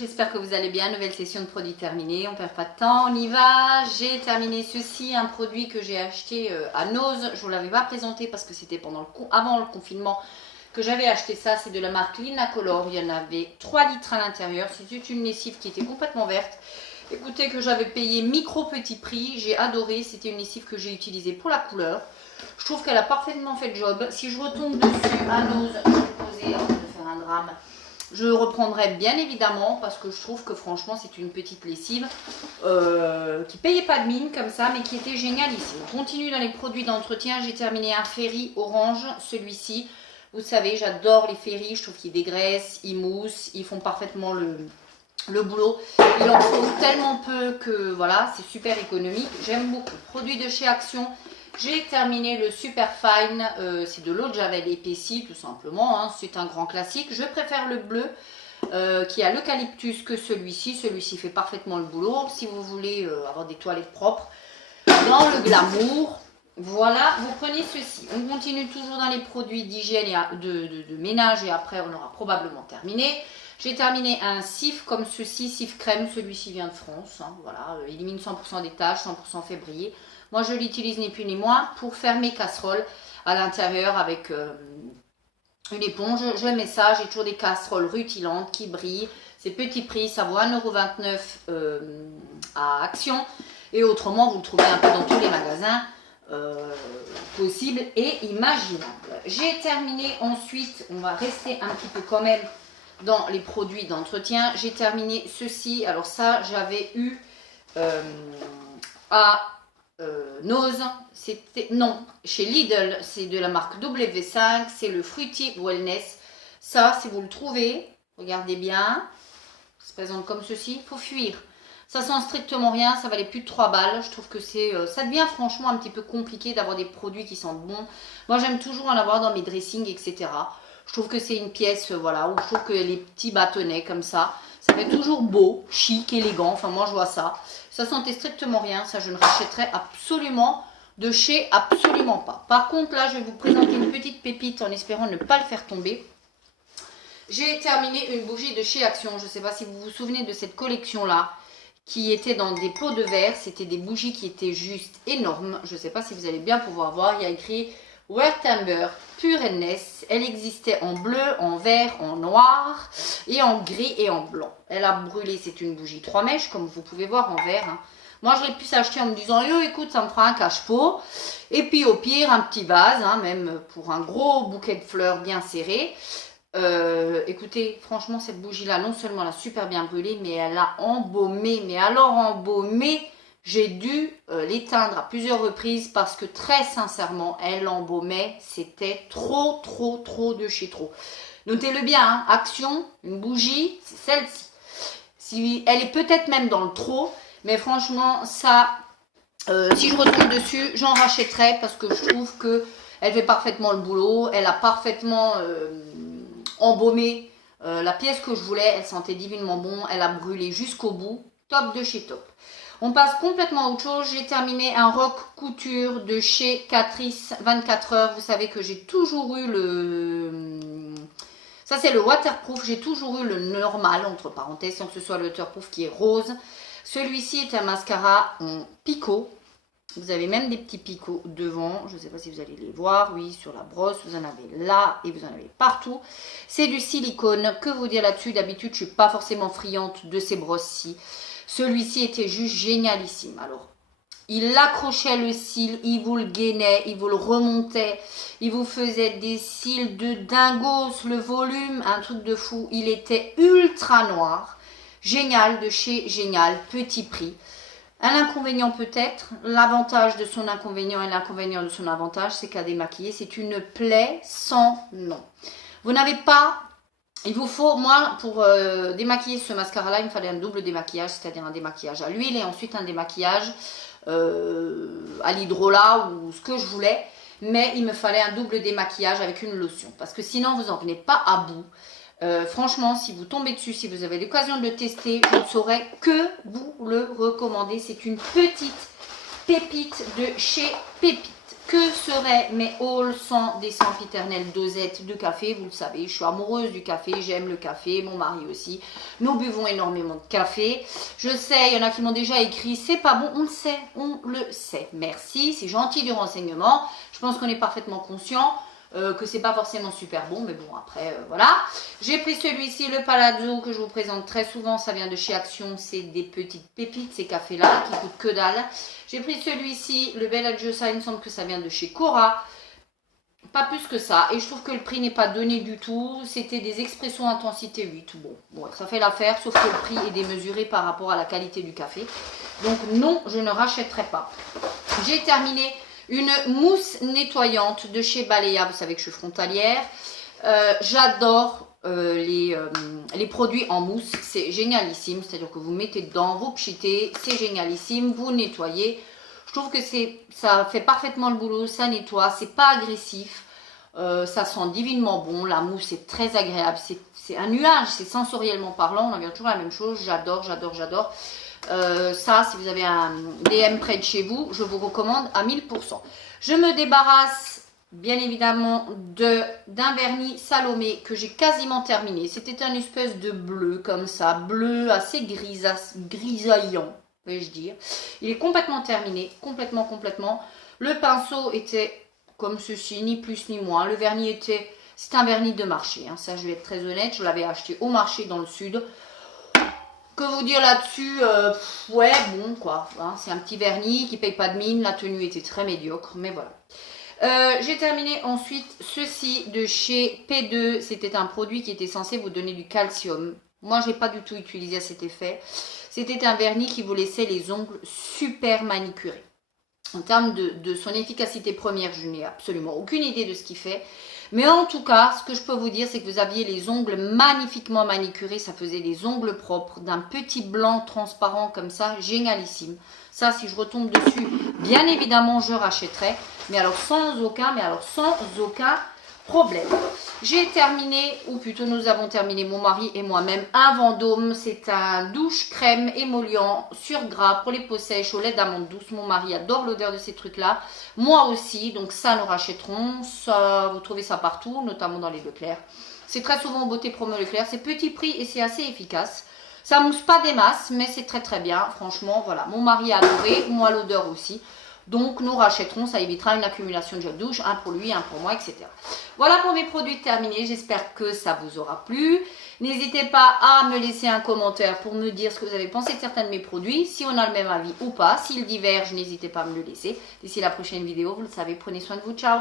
J'espère que vous allez bien. Nouvelle session de produits terminée. On perd pas de temps, on y va. J'ai terminé ceci, un produit que j'ai acheté à Nose. Je ne vous l'avais pas présenté parce que c'était avant le confinement que j'avais acheté ça. C'est de la marque Linacolor. Il y en avait 3 litres à l'intérieur. C'était une lessive qui était complètement verte. Écoutez, que j'avais payé micro petit prix. J'ai adoré. C'était une lessive que j'ai utilisée pour la couleur. Je trouve qu'elle a parfaitement fait le job. Si je retombe dessus à Nose, je vais poser avant de faire un drame. Je reprendrai bien évidemment parce que je trouve que franchement c'est une petite lessive qui payait pas de mine comme ça mais qui était géniale ici. On continue dans les produits d'entretien. J'ai terminé un Fairy orange, celui-ci. Vous savez, j'adore les Fairy, je trouve qu'ils dégraissent, ils moussent, ils font parfaitement le boulot. Il en faut tellement peu que voilà, c'est super économique. J'aime beaucoup. Produit de chez Action. J'ai terminé le Super Fine, c'est de l'eau de Javel épaissie tout simplement, hein. C'est un grand classique. Je préfère le bleu qui a l'eucalyptus que celui-ci. Celui-ci fait parfaitement le boulot. Si vous voulez avoir des toilettes propres, dans le glamour, voilà, vous prenez ceci. On continue toujours dans les produits d'hygiène et de ménage et après on aura probablement terminé. J'ai terminé un cif comme ceci, cif crème, celui-ci vient de France, hein, voilà, élimine 100% des taches, 100% fait briller. Moi je l'utilise ni plus ni moins pour faire mes casseroles à l'intérieur avec une éponge. Je mets ça, j'ai toujours des casseroles rutilantes qui brillent. C'est petit prix, ça vaut 1,29 € à Action. Et autrement, vous le trouvez un peu dans tous les magasins possibles et imaginables. J'ai terminé ensuite, on va rester un petit peu quand même dans les produits d'entretien. J'ai terminé ceci. Alors ça, j'avais eu à Nose, c'était non, chez Lidl, c'est de la marque W5, c'est le Fruity Wellness. Ça, si vous le trouvez, regardez bien, ça se présente comme ceci, il faut fuir. Ça sent strictement rien, ça valait plus de 3 balles. Je trouve que ça devient franchement un petit peu compliqué d'avoir des produits qui sentent bon. Moi, j'aime toujours en avoir dans mes dressings, etc. Je trouve que c'est une pièce, voilà, où je trouve que les petits bâtonnets comme ça fait toujours beau, chic, élégant. Enfin, moi, je vois ça. Ça sentait strictement rien. Ça, je ne rachèterai absolument de chez absolument pas. Par contre, là, je vais vous présenter une petite pépite en espérant ne pas le faire tomber. J'ai terminé une bougie de chez Action. Je ne sais pas si vous vous souvenez de cette collection-là qui était dans des pots de verre. C'était des bougies qui étaient juste énormes. Je ne sais pas si vous allez bien pouvoir voir. Il y a écrit Werthamber Pureness. Elle existait en bleu, en vert, en noir et en gris et en blanc. Elle a brûlé, c'est une bougie 3 mèches comme vous pouvez voir en vert, hein. Moi je l'ai pu s'acheter en me disant écoute, ça me fera un cache-pot et puis au pire un petit vase, hein, même pour un gros bouquet de fleurs bien serré. Écoutez, franchement cette bougie là, non seulement elle a super bien brûlé, mais elle a embaumé, mais alors embaumé. J'ai dû l'éteindre à plusieurs reprises parce que très sincèrement, elle embaumait. C'était trop de chez trop. Notez-le bien, hein, Action, une bougie, c'est celle-ci. Si, elle est peut-être même dans le trop, mais franchement, ça, si je retombe dessus, j'en rachèterai parce que je trouve qu'elle fait parfaitement le boulot. Elle a parfaitement embaumé la pièce que je voulais. Elle sentait divinement bon. Elle a brûlé jusqu'au bout. Top de chez top. On passe complètement à autre chose. J'ai terminé un rock couture de chez Catrice 24 heures. Vous savez que j'ai toujours eu le... Ça, c'est le waterproof. J'ai toujours eu le normal, entre parenthèses, sans que ce soit le waterproof qui est rose. Celui-ci est un mascara en picot. Vous avez même des petits picots devant. Je ne sais pas si vous allez les voir. Oui, sur la brosse, vous en avez là et vous en avez partout. C'est du silicone. Que vous dire là-dessus? D'habitude, je ne suis pas forcément friande de ces brosses-ci. Celui-ci était juste génialissime. Alors, il accrochait le cil, il vous le gainait, il vous le remontait, il vous faisait des cils de dingos, le volume, un truc de fou. Il était ultra noir. Génial, de chez Génial, petit prix. Un inconvénient peut-être, l'avantage de son inconvénient et l'inconvénient de son avantage, c'est qu'à démaquiller, c'est une plaie sans nom. Vous n'avez pas... Il vous faut, moi, pour démaquiller ce mascara-là, il me fallait un double démaquillage, c'est-à-dire un démaquillage à l'huile et ensuite un démaquillage à l'hydrolat ou ce que je voulais. Mais il me fallait un double démaquillage avec une lotion parce que sinon, vous n'en venez pas à bout. Franchement, si vous tombez dessus, si vous avez l'occasion de le tester, je ne saurais que vous le recommander. C'est une petite pépite de chez Pépite. Que seraient mes hauls sans des sempiternelles dosettes de café? Vous le savez, je suis amoureuse du café, j'aime le café, mon mari aussi. Nous buvons énormément de café. Je sais, il y en a qui m'ont déjà écrit, c'est pas bon, on le sait. Merci, c'est gentil du renseignement. Je pense qu'on est parfaitement conscient que c'est pas forcément super bon, mais bon, après, voilà. J'ai pris celui-ci, le Palazzo, que je vous présente très souvent, ça vient de chez Action, c'est des petites pépites, ces cafés-là, qui coûtent que dalle. J'ai pris celui-ci, le Bellagio, ça, il me semble que ça vient de chez Cora. Pas plus que ça, et je trouve que le prix n'est pas donné du tout. C'était des expressos intensité 8. Bon, ça fait l'affaire, sauf que le prix est démesuré par rapport à la qualité du café. Donc non, je ne rachèterai pas. J'ai terminé une mousse nettoyante de chez Balea. Vous savez que je suis frontalière. J'adore les produits en mousse. C'est génialissime. C'est-à-dire que vous mettez dedans, vous pchitez. C'est génialissime. Vous nettoyez. Je trouve que ça fait parfaitement le boulot. Ça nettoie. C'est pas agressif. Ça sent divinement bon. La mousse est très agréable. C'est un nuage. C'est sensoriellement parlant. On en vient toujours à la même chose. J'adore, j'adore, j'adore. Ça, si vous avez un DM près de chez vous, je vous recommande à 1000%. Je me débarrasse bien évidemment d'un vernis Salomé que j'ai quasiment terminé. C'était un espèce de bleu comme ça, bleu assez grisaillant, vais-je dire. Il est complètement terminé, complètement. Le pinceau était comme ceci, ni plus ni moins. Le vernis c'est un vernis de marché, hein. Ça je vais être très honnête, je l'avais acheté au marché dans le sud. Que vous dire là-dessus, ouais, bon quoi, hein, c'est un petit vernis qui paye pas de mine, la tenue était très médiocre, mais voilà. J'ai terminé ensuite ceci de chez P2, c'était un produit qui était censé vous donner du calcium. Moi, je n'ai pas du tout utilisé à cet effet. C'était un vernis qui vous laissait les ongles super manicurés. En termes de son efficacité première, je n'ai absolument aucune idée de ce qu'il fait. Mais en tout cas, ce que je peux vous dire, c'est que vous aviez les ongles magnifiquement manicurés. Ça faisait des ongles propres, d'un petit blanc transparent comme ça, génialissime. Ça, si je retombe dessus, bien évidemment, je rachèterai. Mais alors sans aucun problème. J'ai terminé, ou plutôt nous avons terminé, mon mari et moi-même, un Vendôme. C'est un douche crème émollient sur gras pour les peaux sèches au lait d'amande douce. Mon mari adore l'odeur de ces trucs-là. Moi aussi, donc ça nous rachèterons. Ça, vous trouvez ça partout, notamment dans les Leclerc. C'est très souvent au Beauté Promo Leclerc. C'est petit prix et c'est assez efficace. Ça mousse pas des masses, mais c'est très bien. Franchement, voilà. Mon mari a adoré, moi l'odeur aussi. Donc, nous rachèterons, ça évitera une accumulation de gel douche, un pour lui, un pour moi, etc. Voilà pour mes produits terminés. J'espère que ça vous aura plu. N'hésitez pas à me laisser un commentaire pour me dire ce que vous avez pensé de certains de mes produits, si on a le même avis ou pas. S'ils divergent, n'hésitez pas à me le laisser. D'ici la prochaine vidéo, vous le savez, prenez soin de vous. Ciao!